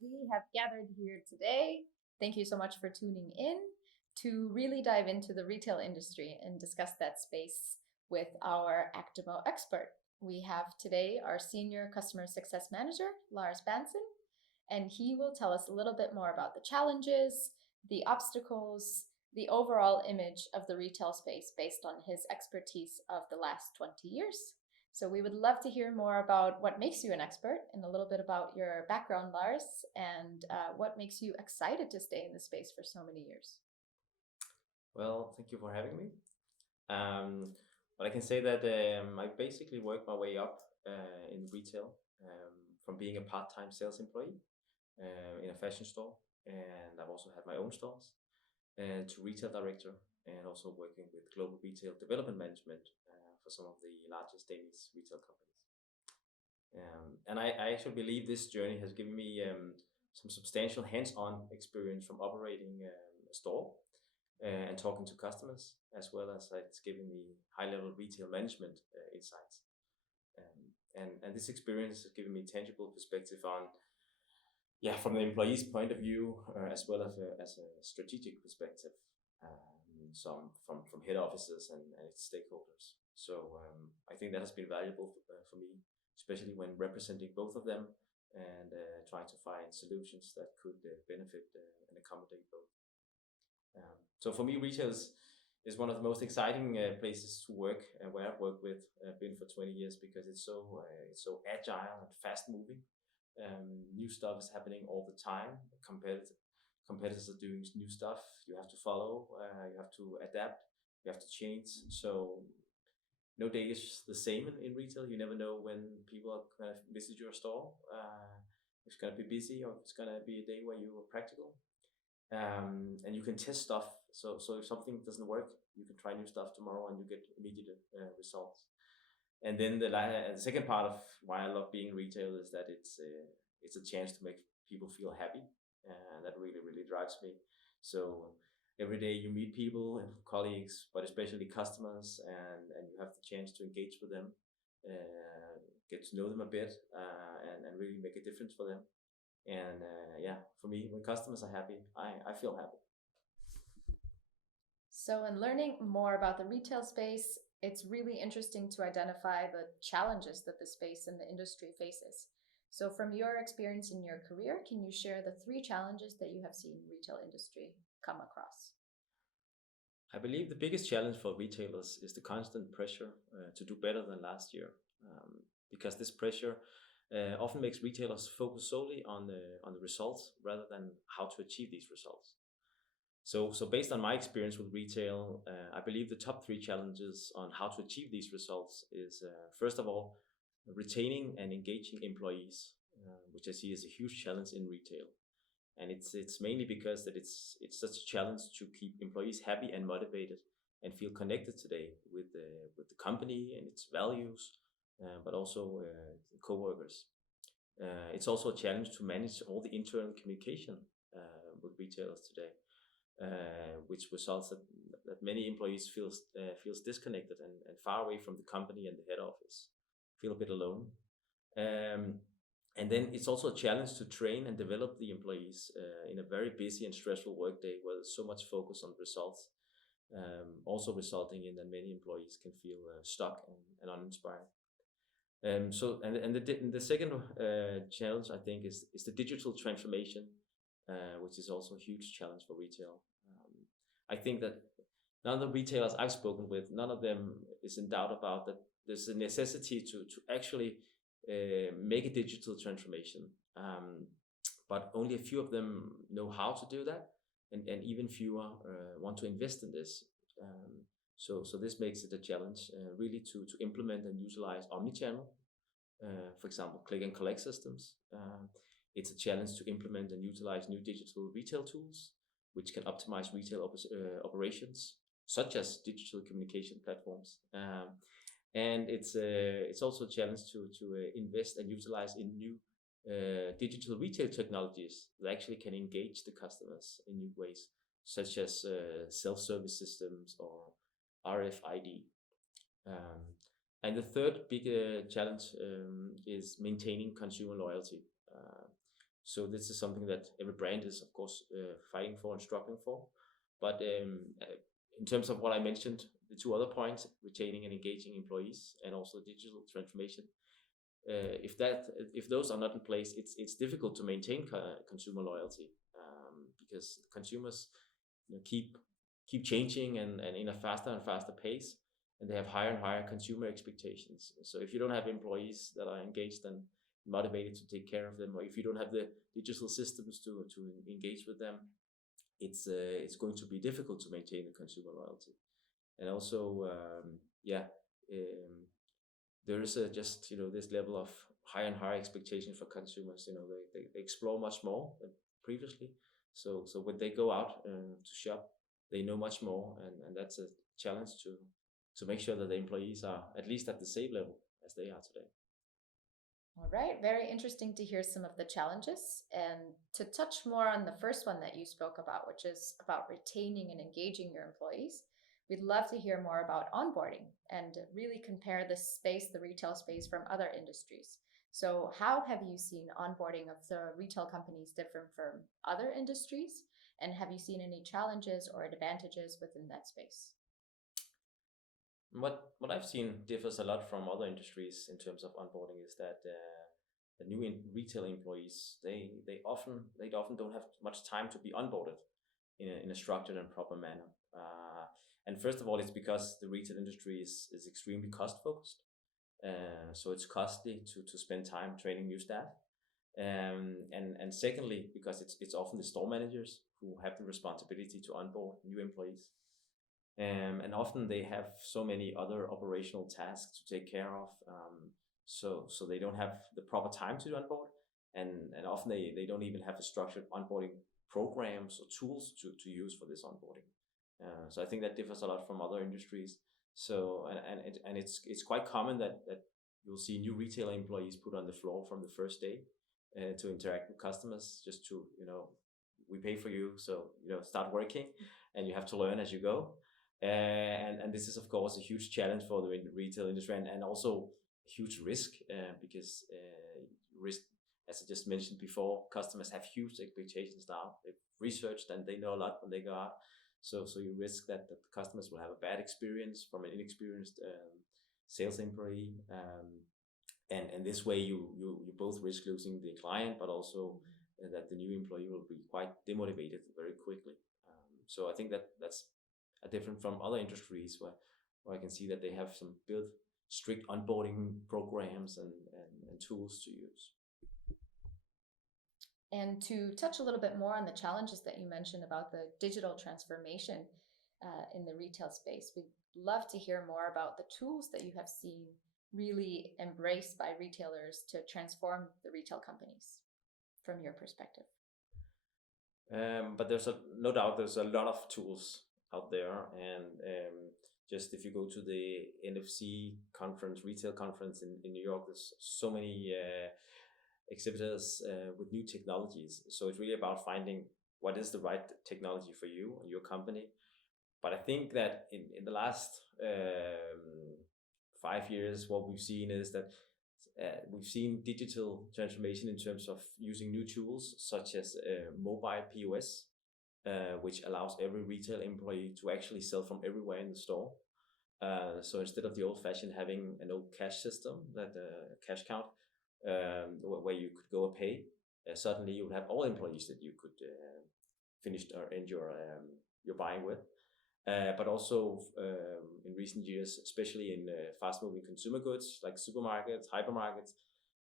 We have gathered here today. Thank you so much for tuning in to really dive into the retail industry and discuss that space with our Actimo expert. We have today our Senior Customer Success Manager, Lars Beenfeld, and he will tell us a little bit more about the challenges, the obstacles, the overall image of the retail space based on his expertise of the last 20 years. So we would love to hear more about what makes you an expert and a little bit about your background, Lars, and what makes you excited to stay in the space for so many years. Well, thank you for having me. But I can say that I basically worked my way up in retail from being a part-time sales employee in a fashion store, and I've also had my own stores, and to retail director, and also working with global retail development management for some of the largest Danish retail companies. And I actually believe this journey has given me some substantial hands-on experience from operating a store and talking to customers, as well as it's given me high-level retail management insights. And this experience has given me tangible perspective on, from the employee's point of view, as well as a strategic perspective, some from head offices and its stakeholders. So I think that has been valuable for me, especially when representing both of them and trying to find solutions that could benefit and accommodate both. So for me, retail is one of the most exciting places to work, and where I've worked with been for 20 years, because it's so agile and fast moving. New stuff is happening all the time. Competitors are doing new stuff. You have to follow. You have to adapt. You have to change. So no day is the same in retail. You never know when people are going to visit your store. It's going to be busy, or it's going to be a day where you are practical. And you can test stuff. So if something doesn't work, you can try new stuff tomorrow and you get immediate results. And then the second part of why I love being in retail is that it's a chance to make people feel happy, and that really drives me. So every day you meet people and colleagues, but especially customers, and you have the chance to engage with them, get to know them a bit, and really make a difference for them. And for me, when customers are happy, I feel happy. So in learning more about the retail space, it's really interesting to identify the challenges that the space and the industry faces. So from your experience in your career, can you share the 3 challenges that you have seen retail industry come across? I believe the biggest challenge for retailers is the constant pressure to do better than last year, because this pressure often makes retailers focus solely on the results rather than how to achieve these results. So based on my experience with retail, I believe the top 3 challenges on how to achieve these results is, first of all, retaining and engaging employees, which I see as a huge challenge in retail. And it's mainly because that it's such a challenge to keep employees happy and motivated and feel connected today with the company and its values, but also co-workers. It's also a challenge to manage all the internal communication with retailers today, which results that many employees feels disconnected and far away from the company and the head office, feel a bit alone. And then it's also a challenge to train and develop the employees in a very busy and stressful workday where there's so much focus on results, also resulting in that many employees can feel stuck and uninspired. The second challenge, I think, is the digital transformation, which is also a huge challenge for retail. I think that none of the retailers I've spoken with, none of them is in doubt about that there's a necessity to actually make a digital transformation, but only a few of them know how to do that, and even fewer want to invest in this. So this makes it a challenge really to implement and utilize omnichannel, for example, click and collect systems. It's a challenge to implement and utilize new digital retail tools, which can optimize retail operations, such as digital communication platforms. And it's also a challenge to invest and utilize in new digital retail technologies that actually can engage the customers in new ways, such as self-service systems or RFID. And the third big challenge is maintaining consumer loyalty. So this is something that every brand is, of course, fighting for and struggling for. But in terms of what I mentioned, the two other points, retaining and engaging employees, and also digital transformation, if those are not in place, it's difficult to maintain consumer loyalty, because consumers, keep changing and in a faster and faster pace, and they have higher and higher consumer expectations. So if you don't have employees that are engaged and motivated to take care of them, or if you don't have the digital systems to engage with them, it's going to be difficult to maintain the consumer loyalty. And also, there is just this level of higher and higher expectation for consumers. They explore much more than previously. So when they go out to shop, they know much more, and that's a challenge to make sure that the employees are at least at the same level as they are today. All right, very interesting to hear some of the challenges. And to touch more on the first one that you spoke about, which is about retaining and engaging your employees, we'd love to hear more about onboarding and really compare this space, the retail space, from other industries. So how have you seen onboarding of the retail companies different from other industries? And have you seen any challenges or advantages within that space? What I've seen differs a lot from other industries in terms of onboarding is that the new retail employees, they often don't have much time to be onboarded in a structured and proper manner. And first of all, it's because the retail industry is extremely cost focused. So it's costly to spend time training new staff. And secondly, because it's often the store managers who have the responsibility to onboard new employees. And often they have so many other operational tasks to take care of, so they don't have the proper time to onboard, and often they don't even have the structured onboarding programs or tools to use for this onboarding. So I think that differs a lot from other industries. So and it's quite common that you'll see new retail employees put on the floor from the first day to interact with customers, just to we pay for you, so start working, and you have to learn as you go. And this is, of course, a huge challenge for the retail industry, and also a huge risk, because risk, as I just mentioned before, customers have huge expectations now. They've researched and they know a lot when they go out. So you risk that the customers will have a bad experience from an inexperienced sales employee. And this way you both risk losing the client, but also that the new employee will be quite demotivated very quickly. So I think that's different from other industries where I can see that they have some built strict onboarding programs and tools to use. And to touch a little bit more on the challenges that you mentioned about the digital transformation in the retail space, we'd love to hear more about the tools that you have seen really embraced by retailers to transform the retail companies from your perspective. But no doubt there's a lot of tools out there, and just if you go to the NFC conference, retail conference in New York, there's so many exhibitors with new technologies. So it's really about finding what is the right technology for you and your company. But I think that in the last 5 years, what we've seen is that we've seen digital transformation in terms of using new tools such as mobile POS, which allows every retail employee to actually sell from everywhere in the store. So instead of the old-fashioned having an old cash system, that cash count, where you could go and pay, suddenly you would have all employees that you could finish or end your buying with. But also in recent years, especially in fast-moving consumer goods like supermarkets, hypermarkets,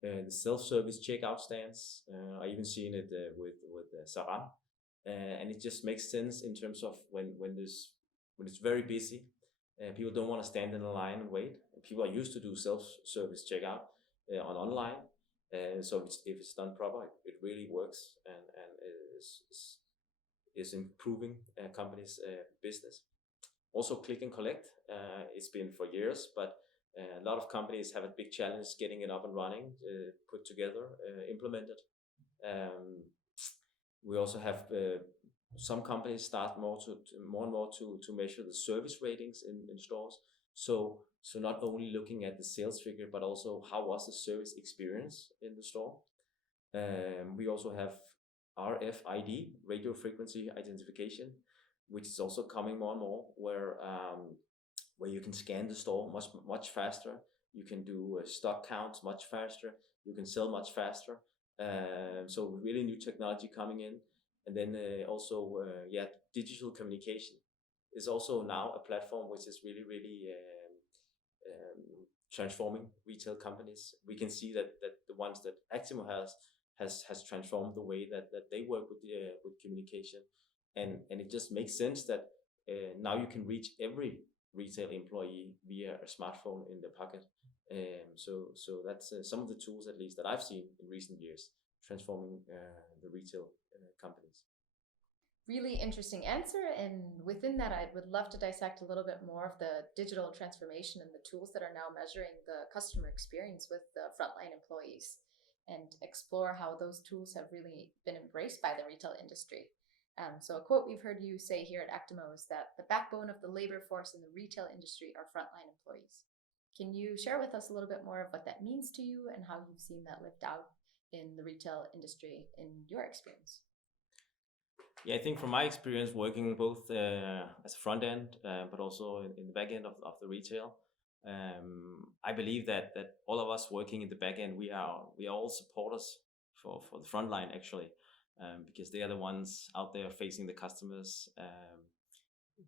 the self-service checkout stands. I even seen it with Saran, and it just makes sense in terms of when it's very busy. People don't want to stand in a line and wait. People are used to do self-service checkout online, so if it's done proper, it really works and is improving companies' business. Also, click and collect. It's been for years, but a lot of companies have a big challenge getting it up and running, put together, implemented. We also have some companies start more and more to measure the service ratings in stores. So not only looking at the sales figure, but also how was the service experience in the store. We also have RFID, radio frequency identification, which is also coming more and more, where you can scan the store much faster. You can do stock counts much faster. You can sell much faster. So really new technology coming in, and then digital communication is also now a platform which is really transforming retail companies. We can see that the ones that Actimo has transformed the way that they work with communication, and it just makes sense that now you can reach every retail employee via a smartphone in their pocket. So that's some of the tools, at least, that I've seen in recent years, transforming the retail companies. Really interesting answer. And within that, I would love to dissect a little bit more of the digital transformation and the tools that are now measuring the customer experience with the frontline employees, and explore how those tools have really been embraced by the retail industry. So a quote we've heard you say here at Actimo is that the backbone of the labor force in the retail industry are frontline employees. Can you share with us a little bit more of what that means to you and how you've seen that lived out in the retail industry in your experience? Yeah, I think from my experience working both as a front end, but also in the back end of the retail, I believe that all of us working in the back end, we are all supporters for the front line, actually, because they are the ones out there facing the customers,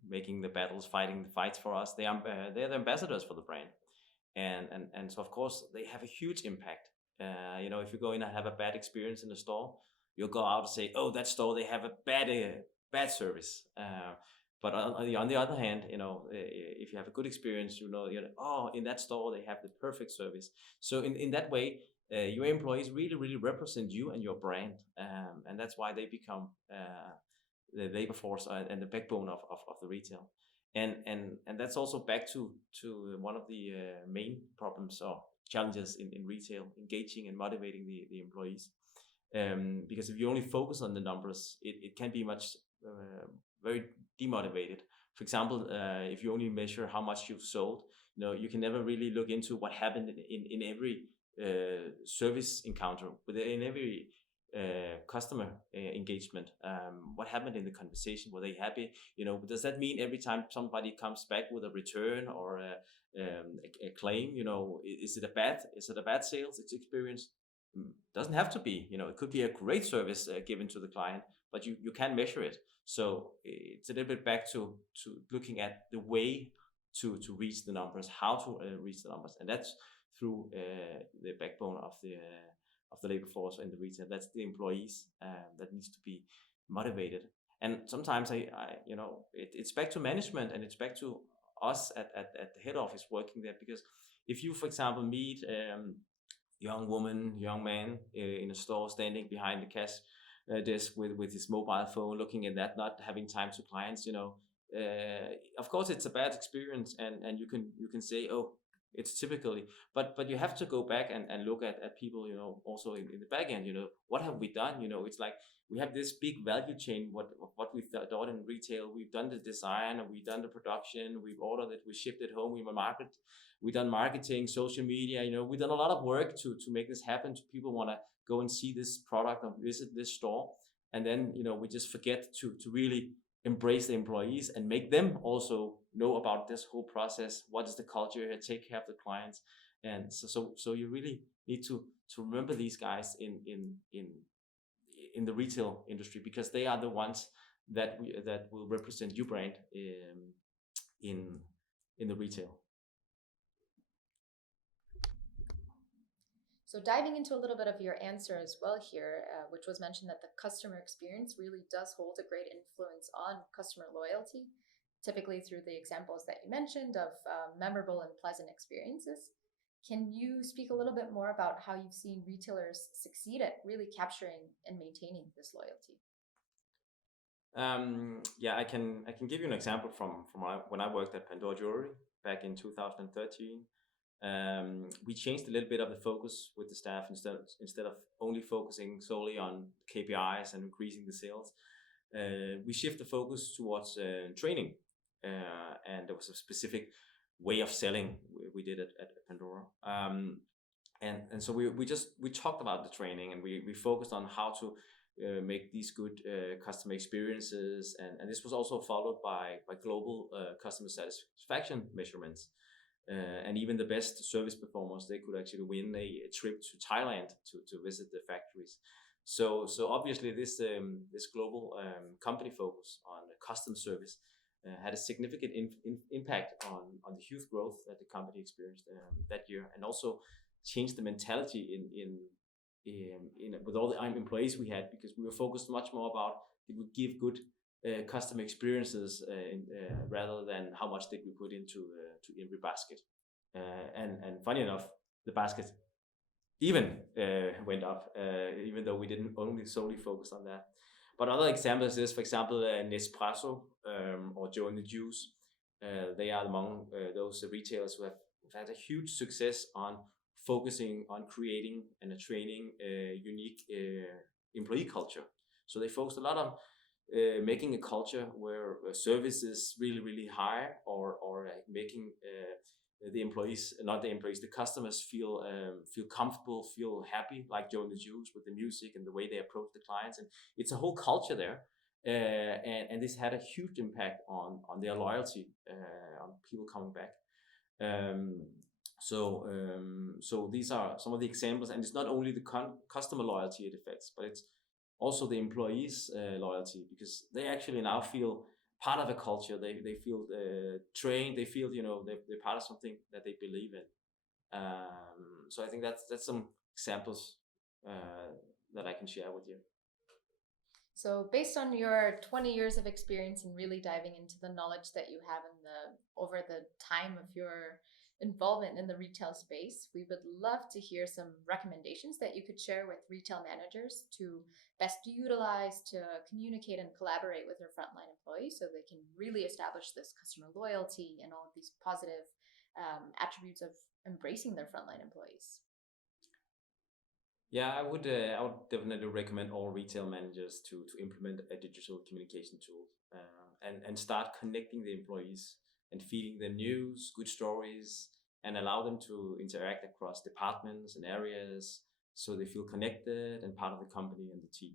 making the battles, fighting the fights for us. They're the ambassadors for the brand, and so of course they have a huge impact. If you go in and have a bad experience in the store, you'll go out and say, "Oh, that store, they have a bad service." But on the other hand, if you have a good experience, oh, in that store they have the perfect service. So in that way, your employees really represent you and your brand, and that's why they become the labor force and the backbone of the retail. And that's also back to one of the main problems or challenges in retail, engaging and motivating the employees. Because if you only focus on the numbers, it can be very demotivated. For example, if you only measure how much you've sold, you can never really look into what happened in every service encounter, within every customer engagement. What happened in the conversation? Were they happy? Does that mean every time somebody comes back with a return or a claim, is it a bad sales experience? Doesn't have to be. It could be a great service given to the client, but you can measure it. So it's a little bit back to looking at the way to reach the numbers, how to reach the numbers, and that's through the backbone of the labor force in the retail. That's the employees that needs to be motivated. And sometimes it's back to management, and it's back to us at the head office working there, because if you, for example, meet young woman, young man in a store standing behind the cash desk with his mobile phone, looking at that, not having time to clients, of course it's a bad experience, and you can say, oh, it's typically, but you have to go back and look at people, also in the back end, what have we done? It's like we have this big value chain, what we've done in retail. We've done the design, we've done the production, we've ordered it, we shipped it home, we've done marketing, social media, we've done a lot of work to make this happen. People want to go and see this product or visit this store. And then, we just forget to really embrace the employees and make them also know about this whole process. What is the culture here? Take care of the clients. And so you really need to remember these guys in the retail industry, because they are the ones that will represent your brand in the retail. So diving into a little bit of your answer as well here, which was mentioned that the customer experience really does hold a great influence on customer loyalty, typically through the examples that you mentioned of memorable and pleasant experiences. Can you speak a little bit more about how you've seen retailers succeed at really capturing and maintaining this loyalty? Yeah, I can give you an example from when I worked at Pandora Jewelry back in 2013. We changed a little bit of the focus with the staff. Instead of only focusing solely on KPIs and increasing the sales, we shift the focus towards training, and there was a specific way of selling we did it at Pandora. And so we talked about the training, and we focused on how to make these good customer experiences, and this was also followed by global customer satisfaction measurements. And even the best service performers, they could actually win a trip to Thailand to visit the factories. So obviously this global company focus on custom service had a significant impact on the huge growth that the company experienced that year, and also changed the mentality in with all the employees we had, because we were focused much more about did we give good customer experiences rather than how much did we put into to every basket. And funny enough, the basket even went up, even though we didn't only solely focus on that. But other examples is, for example, Nespresso or Joe and the Juice. They are among those retailers who have had a huge success on focusing on creating and training a unique employee culture. So they focused a lot on making a culture where service is really, really high, or making the employees, not the employees, the customers feel comfortable, feel happy, like Joe and the Juice, with the music and the way they approach the clients. And it's a whole culture there. And this had a huge impact on their loyalty, on people coming back. So these are some of the examples, and it's not only the customer loyalty it affects, but it's also the employees' loyalty, because they actually now feel part of a culture. They feel trained. They feel they're part of something that they believe in. So I think that's some examples that I can share with you. So based on your 20 years of experience and really diving into the knowledge that you have over the time of your involvement in the retail space, we would love to hear some recommendations that you could share with retail managers to best utilize to communicate and collaborate with their frontline employees, so they can really establish this customer loyalty and all of these positive attributes of embracing their frontline employees. Yeah, I would definitely recommend all retail managers to implement a digital communication tool, and start connecting the employees and feeding them news, good stories, and allow them to interact across departments and areas, so they feel connected and part of the company and the team.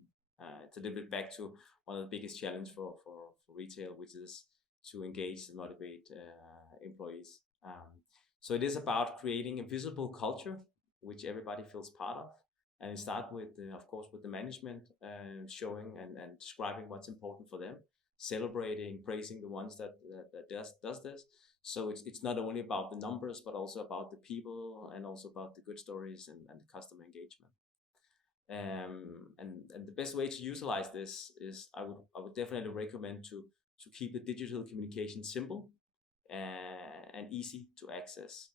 It's a little bit back to one of the biggest challenges for retail, which is to engage and motivate employees. So it is about creating a visible culture which everybody feels part of. And it starts with, of course, with the management, showing and describing what's important for them, celebrating, praising the ones that does this. So it's not only about the numbers, but also about the people, and also about the good stories and the customer engagement. And the best way to utilize this is, I would definitely recommend to keep the digital communication simple and easy to access.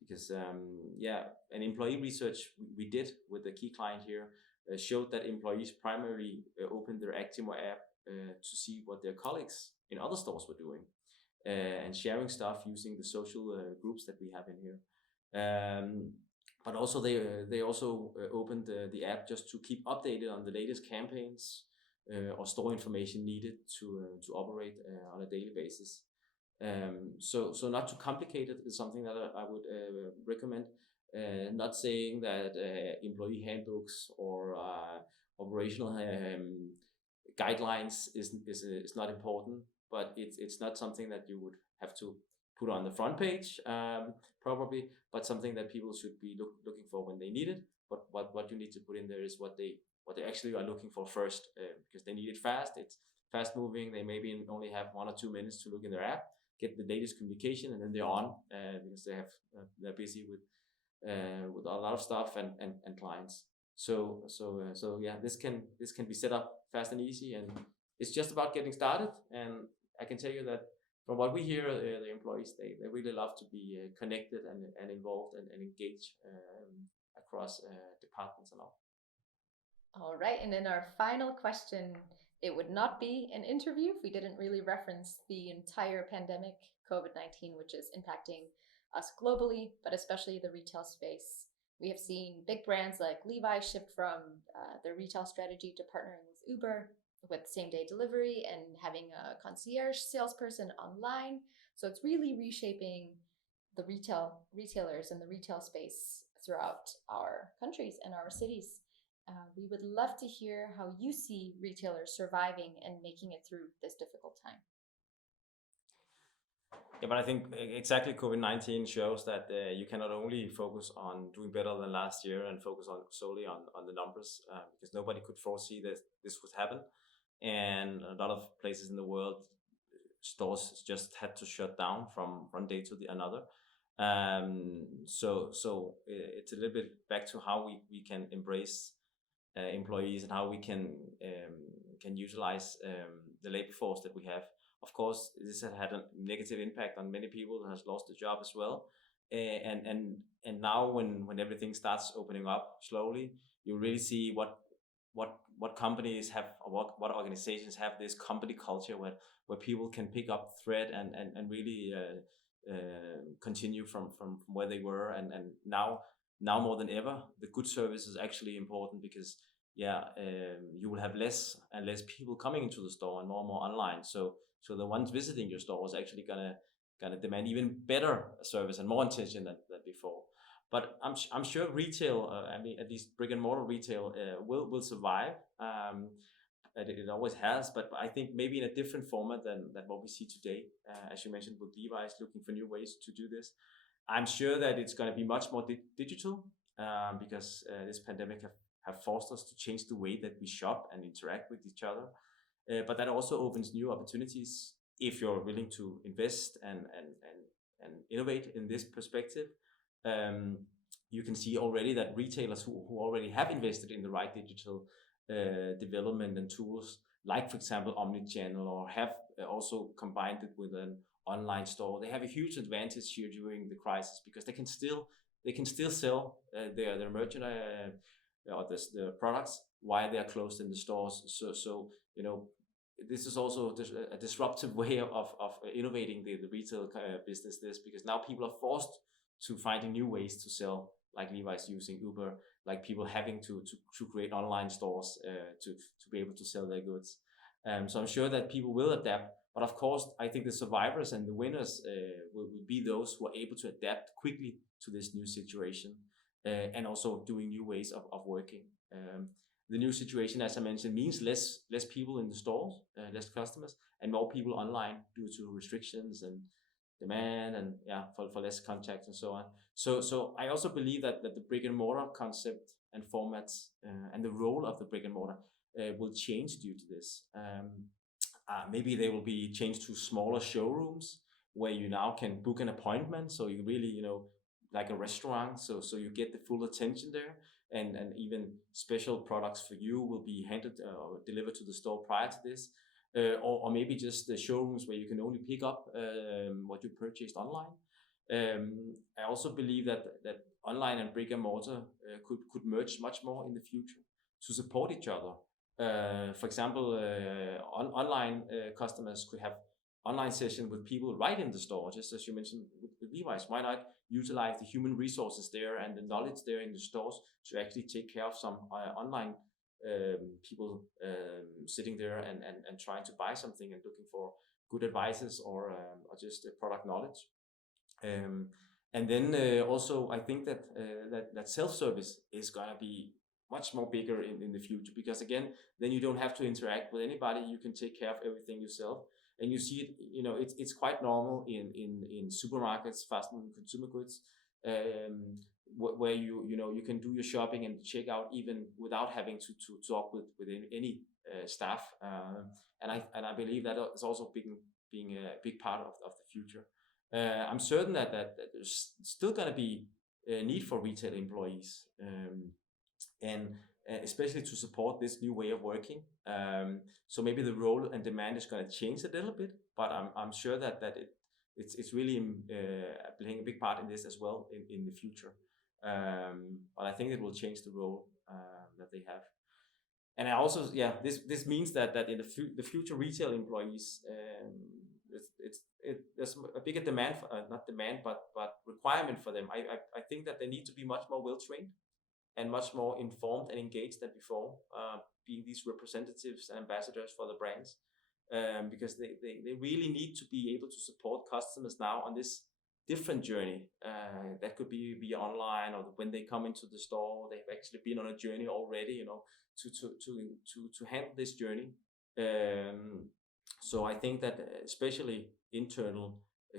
Because an employee research we did with a key client here showed that employees primarily opened their Actimo app to see what their colleagues in other stores were doing, and sharing stuff using the social groups that we have in here. But also they also opened the app just to keep updated on the latest campaigns or store information needed to operate on a daily basis. So not too complicated is something that I would recommend. Not saying that employee handbooks or operational guidelines is not important, but it's not something that you would have to put on the front page, probably, but something that people should be looking for when they need it. But what you need to put in there is what they actually are looking for first, because they need it fast. It's fast moving. They maybe only have 1 or 2 minutes to look in their app, get the latest communication, and then they're on, because they're busy with a lot of stuff and clients. So yeah, this can be set up fast and easy, and it's just about getting started. And I can tell you that from what we hear, the employees, they really love to be connected and involved and engaged across departments and all. All right, and then our final question, it would not be an interview if we didn't really reference the entire pandemic, COVID-19, which is impacting us globally, but especially the retail space. We have seen big brands like Levi's shift from their retail strategy to partnering with Uber with same-day delivery and having a concierge salesperson online. So it's really reshaping the retailers and the retail space throughout our countries and our cities. We would love to hear how you see retailers surviving and making it through this difficult time. Yeah, but I think exactly COVID-19 shows that you cannot only focus on doing better than last year and focus on solely on the numbers, because nobody could foresee that this would happen. And a lot of places in the world, stores just had to shut down from one day to the another. So it's a little bit back to how we can embrace employees and how we can utilize the labor force that we have. Of course, this has had a negative impact on many people who has lost their job as well. And now when everything starts opening up slowly, you really see what companies have, or what organizations have this company culture where people can pick up thread and really continue from where they were. And now more than ever, the good service is actually important, because you will have less and less people coming into the store and more online. So the ones visiting your store is actually gonna demand even better service and more attention than before. But I'm sure retail, I mean, at least brick and mortar retail, will survive. It always has, but I think maybe in a different format than what we see today. As you mentioned, with Levi's looking for new ways to do this. I'm sure that it's going to be much more digital, because this pandemic have forced us to change the way that we shop and interact with each other. But that also opens new opportunities if you're willing to invest and innovate in this perspective. You can see already that retailers who already have invested in the right digital development and tools, like for example omnichannel, or have also combined it with an online store, they have a huge advantage here during the crisis, because they can still sell their merchandise or the products while they are closed in the stores. So you know, this is also a disruptive way of innovating the retail business. Because now people are forced to finding new ways to sell, like Levi's using Uber, like people having to create online stores to be able to sell their goods. So I'm sure that people will adapt. But of course, I think the survivors and the winners will be those who are able to adapt quickly to this new situation, and also doing new ways of working. The new situation, as I mentioned, means less people in the stores, less customers, and more people online due to restrictions and demand, and for less contact and so on. So I also believe that the brick and mortar concept and formats and the role of the brick and mortar will change due to this. Maybe they will be changed to smaller showrooms where you now can book an appointment. So you really, like a restaurant, so you get the full attention there, and even special products for you will be handed or delivered to the store prior to this. Or maybe just the showrooms where you can only pick up what you purchased online. I also believe that online and brick and mortar could merge much more in the future to support each other. For example, online customers could have online session with people right in the store, just as you mentioned with Levi's. Why not utilize the human resources there and the knowledge there in the stores to actually take care of some online people sitting there and trying to buy something and looking for good advices or just product knowledge. And then also I think that self-service is going to be much more bigger in the future, because again, then you don't have to interact with anybody. You can take care of everything yourself. And you see it, it's quite normal in supermarkets, fast-moving consumer goods, where you can do your shopping and check out even without having to talk with any staff. And I believe that is also being a big part of the future. I'm certain that there's still going to be a need for retail employees, and especially to support this new way of working. So maybe the role and demand is going to change a little bit, but I'm sure that it's really playing a big part in this as well in the future. But I think it will change the role that they have. And I also, this means that in the future retail employees, there's a bigger demand for, not demand, but requirement for them. I think that they need to be much more well trained and much more informed and engaged than before, being these representatives and ambassadors for the brands, because they really need to be able to support customers now on this different journey. That could be online, or when they come into the store, they've actually been on a journey already, to handle this journey. So I think that especially internal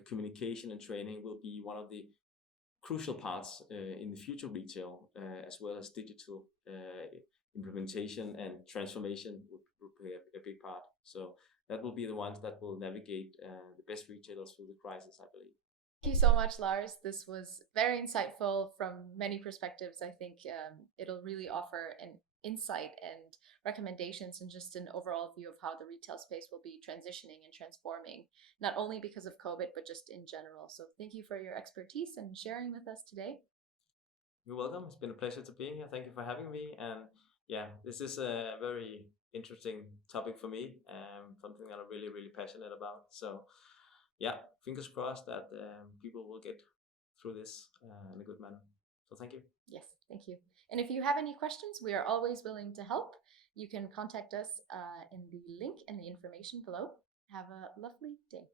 communication and training will be one of the crucial parts in the future retail, as well as digital implementation and transformation would play a big part. So that will be the ones that will navigate the best retailers through the crisis, I believe. Thank you so much, Lars. This was very insightful from many perspectives. I think it'll really offer an insight and recommendations and just an overall view of how the retail space will be transitioning and transforming, not only because of COVID, but just in general. So thank you for your expertise and sharing with us today. You're welcome. It's been a pleasure to be here. Thank you for having me. And yeah, this is a very interesting topic for me, something that I'm really, really passionate about. So yeah, fingers crossed that people will get through this in a good manner. So thank you. Yes, thank you. And if you have any questions, we are always willing to help. You can contact us in the link and the information below. Have a lovely day.